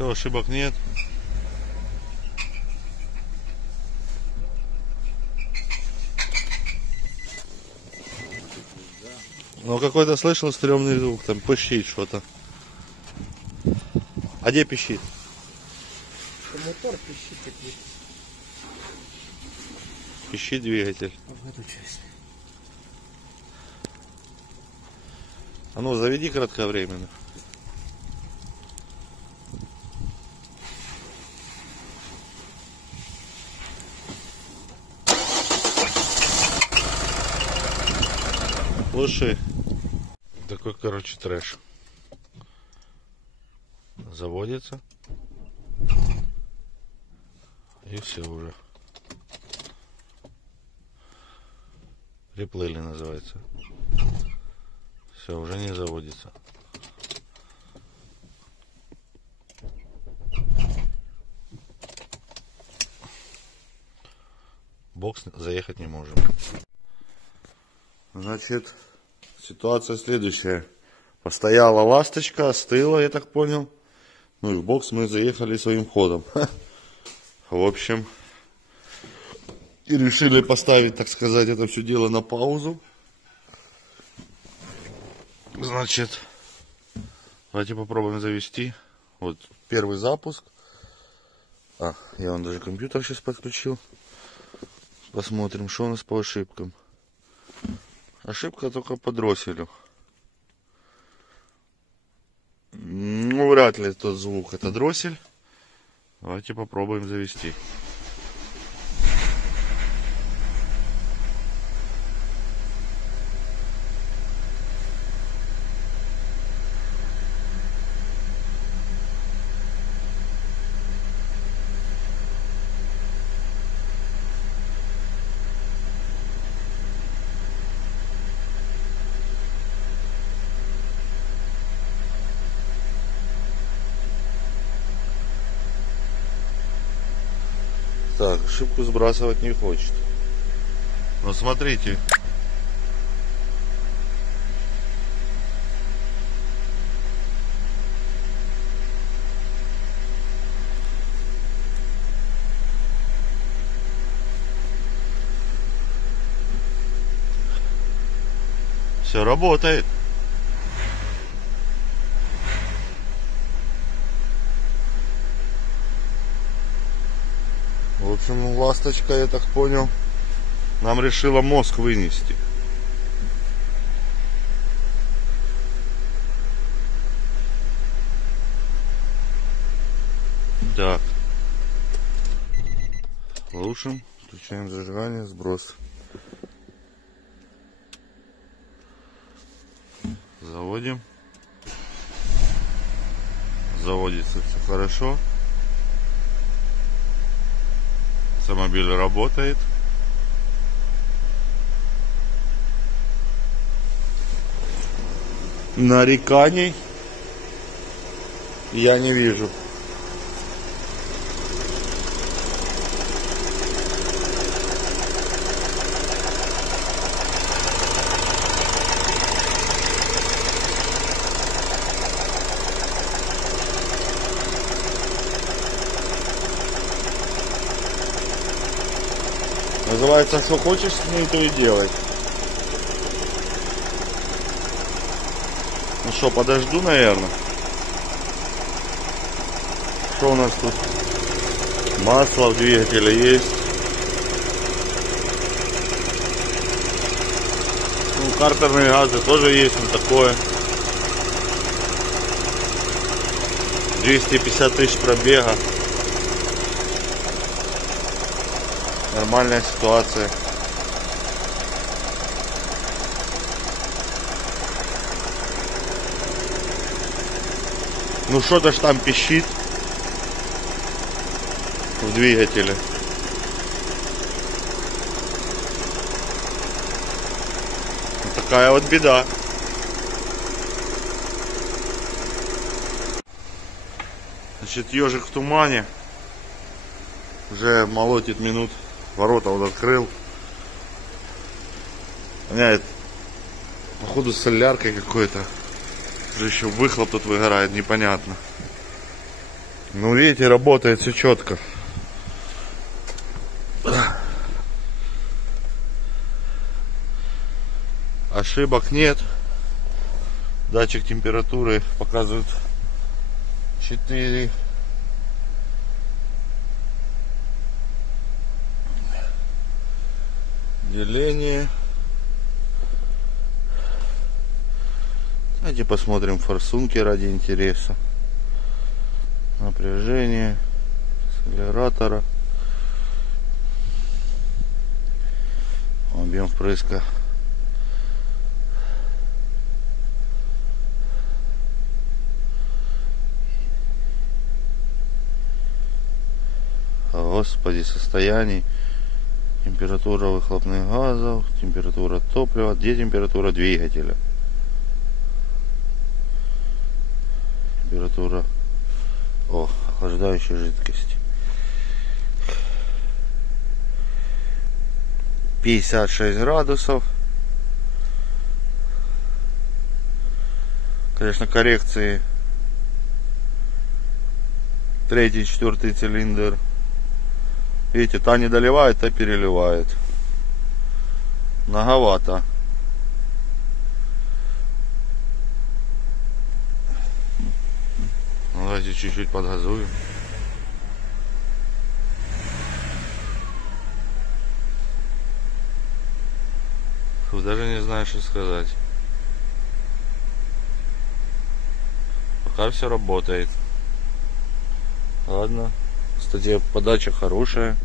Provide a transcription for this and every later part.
Все, ошибок нет. Ну какой-то слышал стрёмный звук, там пищит что-то. А где пищит? Мотор пищит какой-то. Пищит двигатель. В эту часть. А ну заведи кратковременно. Слушай, такой, короче, трэш. Заводится. И все уже. Приплыли, называется. Все, уже не заводится. Бокс заехать не можем. Значит, ситуация следующая. Постояла ласточка, остыла, я так понял. Ну и в бокс мы заехали своим ходом. В общем, и решили поставить, так сказать, это все дело на паузу. Значит, давайте попробуем завести. Вот первый запуск. Я вон даже компьютер сейчас подключил. Посмотрим, что у нас по ошибкам. Ошибка только по дросселю. Ну, вряд ли тот звук это дроссель. Давайте попробуем завести. Так, ошибку сбрасывать не хочет. Но смотрите. Все работает. В общем, ласточка, я так понял, нам решила мозг вынести. Так. Глушим, включаем зажигание, сброс. Заводим. Заводится все хорошо. Автомобиль работает. Нареканий я не вижу. Называется, что хочешь с ней, то и делай. Ну что, подожду, наверное. Что у нас тут? Масло в двигателе есть. Ну, картерные газы тоже есть, вот такое. 250 тысяч пробега. Нормальная ситуация. Ну что-то ж там пищит в двигателе. Вот такая вот беда. Значит, ежик в тумане. Уже молотит минут. Ворота вот открыл. Воняет, походу, соляркой какой-то. Уже еще выхлоп тут выгорает, непонятно. Ну, видите, работает все четко. Ошибок нет. Датчик температуры показывает 4. Деление. Давайте посмотрим форсунки ради интереса. Напряжение акселератора. Объем впрыска. Господи, состояний. Температура выхлопных газов, температура топлива, где температура двигателя? Температура охлаждающей жидкости. 56 градусов. Конечно, коррекции. 3-й, 4-й цилиндр. Видите, та не доливает, та переливает. Многовато. Давайте чуть-чуть подгазуем. Даже не знаю, что сказать. Пока все работает. Ладно. Кстати, подача хорошая.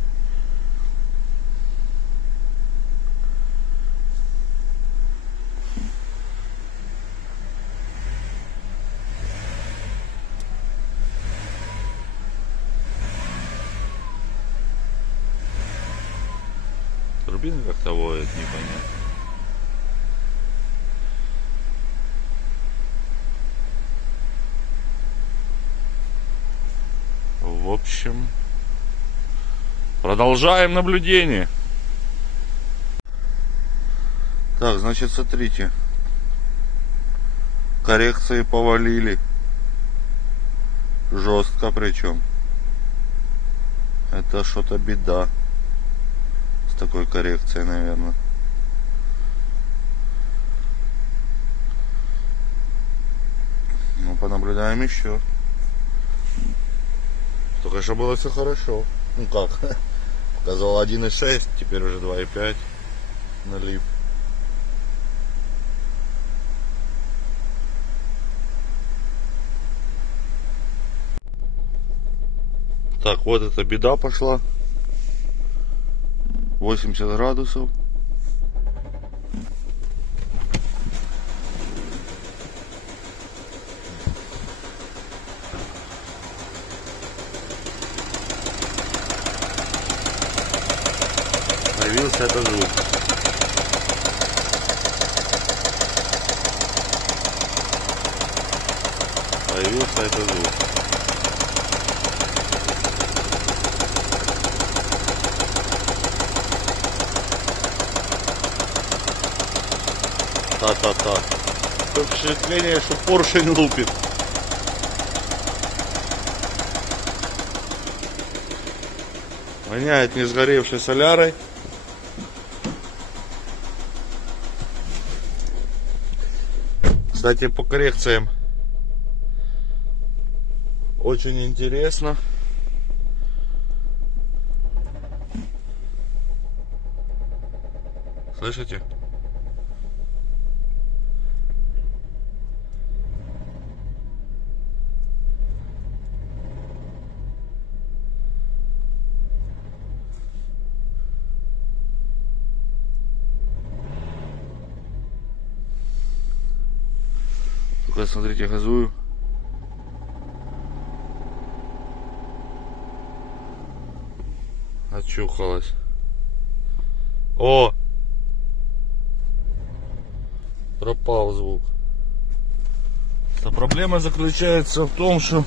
Турбина как-то воет, непонятно. В общем, продолжаем наблюдение. Так, значит, смотрите. Коррекции повалили. Жестко причем. Это что-то беда. С такой коррекцией, наверное. Ну, понаблюдаем еще. Только что было все хорошо. Ну как? Показал 1,6, теперь уже 2,5 налип. Так, вот эта беда пошла. 80 градусов. Появился этот звук. Появился этот звук. Та-та-та. Такое впечатление, что поршень лупит. Воняет не сгоревшей солярой. Кстати, по коррекциям очень интересно. Слышите? Только смотрите, газую. Очухалась. О! Пропал звук. Но проблема заключается в том, что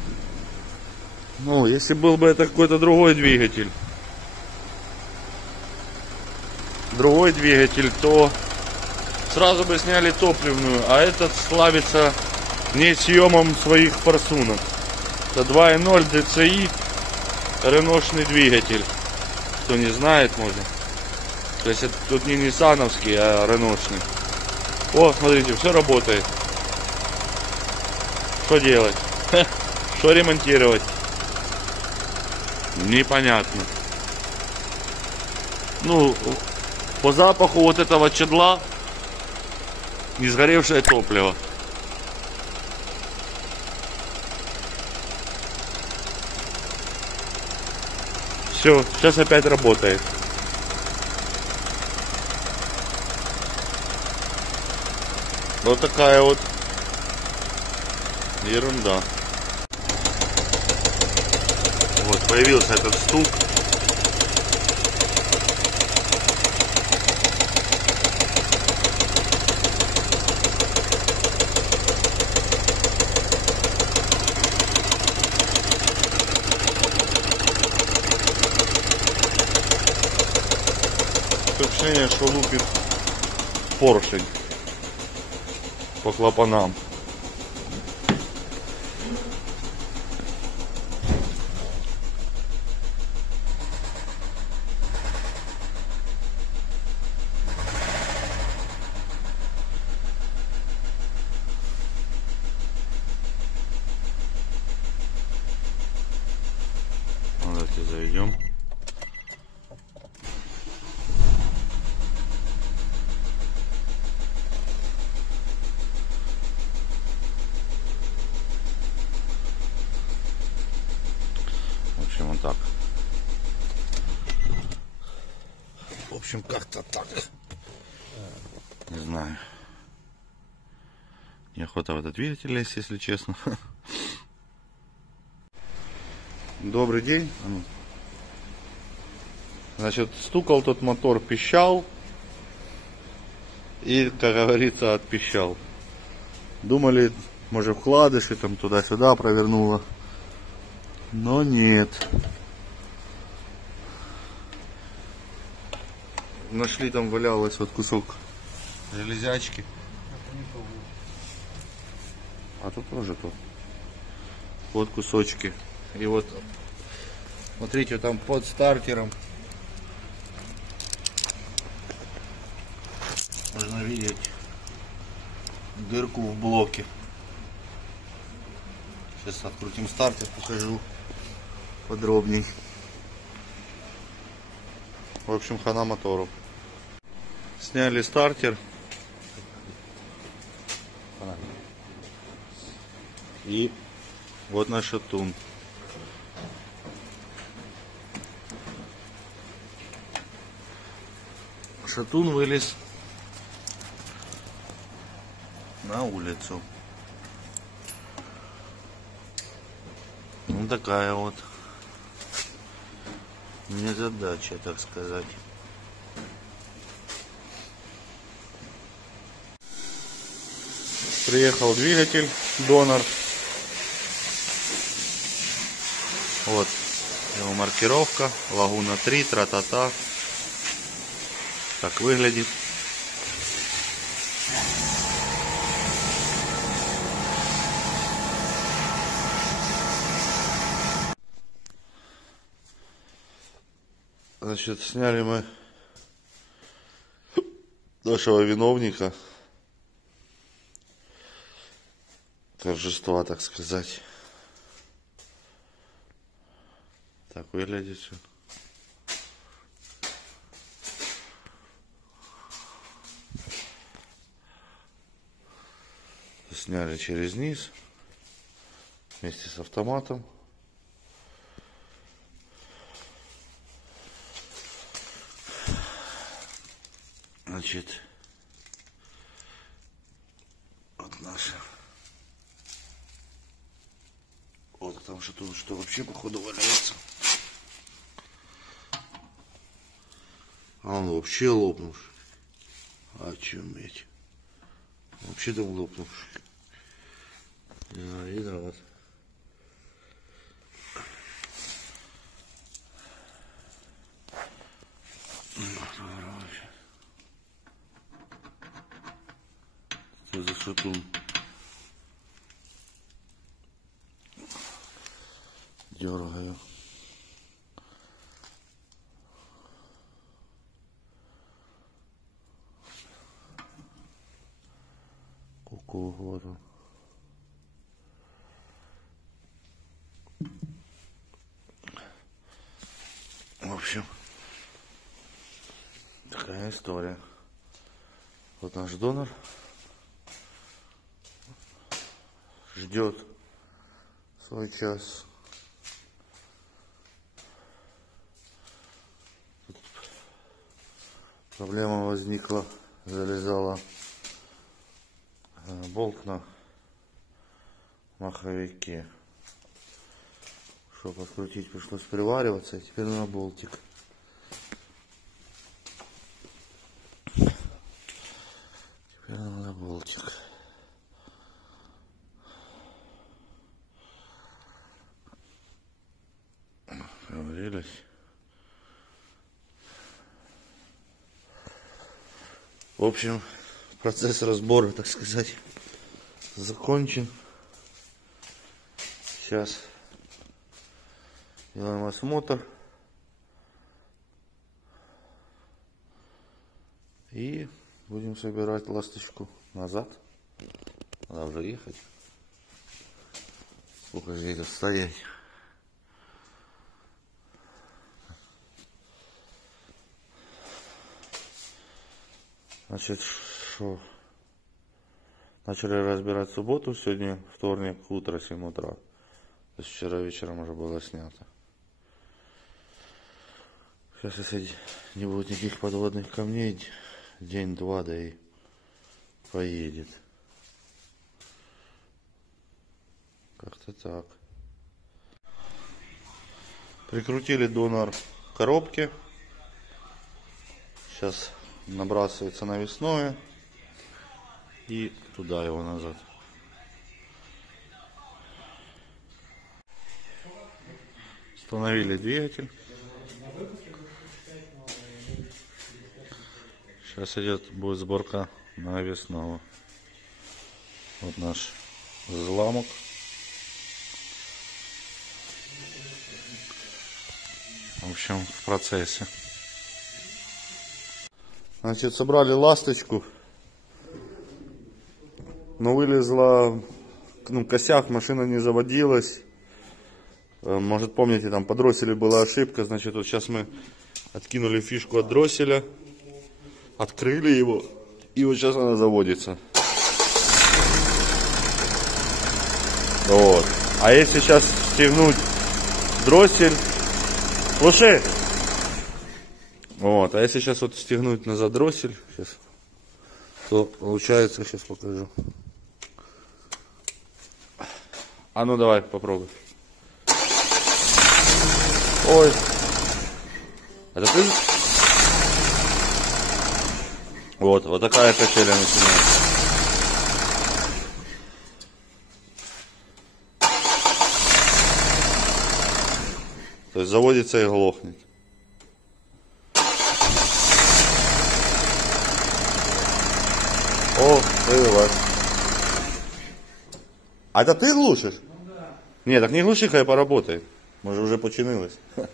если был бы это какой-то другой двигатель, то сразу бы сняли топливную, а этот славится не съемом своих форсунок. Это 2.0 DCI реношный двигатель. Кто не знает, может. То есть это тут не ниссановский, а реношный. О, смотрите, все работает. Что делать? Что ремонтировать? Непонятно. Ну, по запаху вот этого чадла не сгоревшее топливо. Все, сейчас опять работает. Вот такая вот ерунда. Вот, появился этот стук. Ощущение, что лупит поршень по клапанам. Давайте зайдем. В общем, вот так. В общем, как-то так. Не знаю. Неохота в этот двигатель лезть, если честно. Добрый день. Значит, стукал тот мотор, пищал. И, как говорится, отпищал. Думали, может, вкладыши там туда-сюда провернуло. Но нет. Нашли, там валялось вот кусок железячки. А тут тоже то. Вот кусочки. И вот, смотрите, там под стартером можно видеть дырку в блоке. Сейчас открутим стартер, покажу подробней. В общем, хана мотору. Сняли стартер. И вот наш шатун. Шатун вылез на улицу. Ну такая вот незадача, так сказать. Приехал двигатель Донор. Вот его маркировка. Лагуна 3, тра-та-та. Так выглядит. Значит, сняли мы нашего виновника торжества, так сказать. Так выглядит все. Сняли через низ вместе с автоматом. Значит, вот наша. Вот там что-то вообще походу валяется. А он вообще лопнувший. Очуметь. Вообще там лопнувший. Один раз. Что за шатун? дергаю. Ку-ку, вот он. В общем, такая история. Вот наш донор ждет свой час. Тут проблема возникла, залезала болт на маховике. Чтобы открутить, пришлось привариваться, и теперь на болтик. Теперь надо болтик. Приварились. В общем, процесс разбора, так сказать, закончен. Сейчас делаем осмотр. И будем собирать ласточку назад. Надо уже ехать. Сколько же здесь стоять? Значит, что? Начали разбирать в субботу, сегодня вторник, утро, 7 утра. То есть вчера вечером уже было снято. Сейчас, если не будет никаких подводных камней, день-два, да и поедет. Как-то так. Прикрутили донор к коробке. Сейчас набрасывается навесное. И туда его назад. Установили двигатель. Сейчас будет сборка навесного. Вот наш взломок. В общем, в процессе. Значит, собрали ласточку. Но вылезла, косяк, машина не заводилась. Может, помните, там по дросселю была ошибка. Значит, вот сейчас мы откинули фишку от дросселя, открыли его, и вот сейчас она заводится. Вот. А если сейчас стегнуть дроссель, слушай, вот, а если сейчас вот стегнуть назад дроссель, сейчас, то получается, сейчас покажу. А ну давай, попробуй. Ой. Это ты? Вот такая качеля начинается. То есть заводится и глохнет. О, привет. А это ты глушишь? Ну да. Нет, так не глуши, хай поработает. Может, уже починилось. Я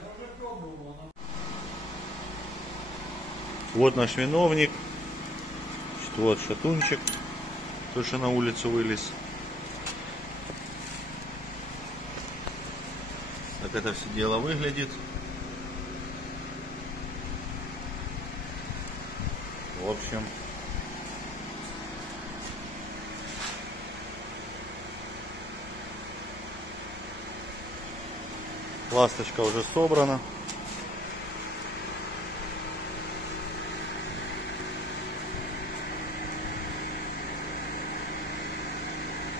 уже пробовал. Вот наш виновник. Вот шатунчик. Тот, что на улицу вылез. Так это все дело выглядит. В общем, ласточка уже собрана.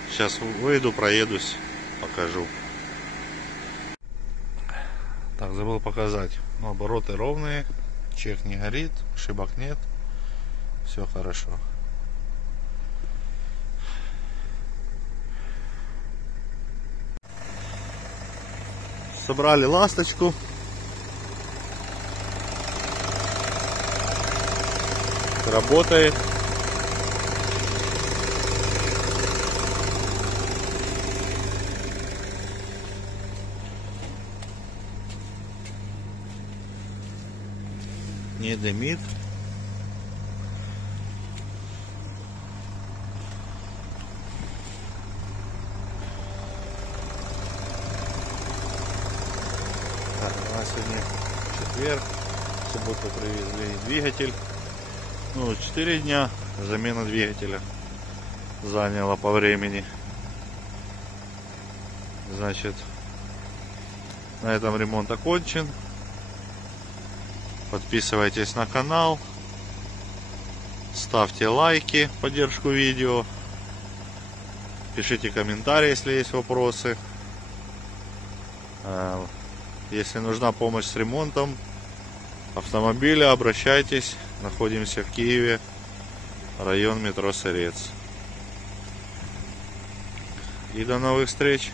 Сейчас выйду, проедусь, покажу. Так, забыл показать. Ну, обороты ровные, чек не горит, ошибок нет. Все хорошо. Собрали ласточку. Работает. не дымит. Так, у нас сегодня четверг, в субботу привезли двигатель. Ну, 4 дня замена двигателя заняла по времени. Значит, на этом ремонт окончен. Подписывайтесь на канал, ставьте лайки в поддержку видео, пишите комментарии, если есть вопросы. Если нужна помощь с ремонтом автомобиля, обращайтесь. Находимся в Киеве, район метро Сырец. И до новых встреч!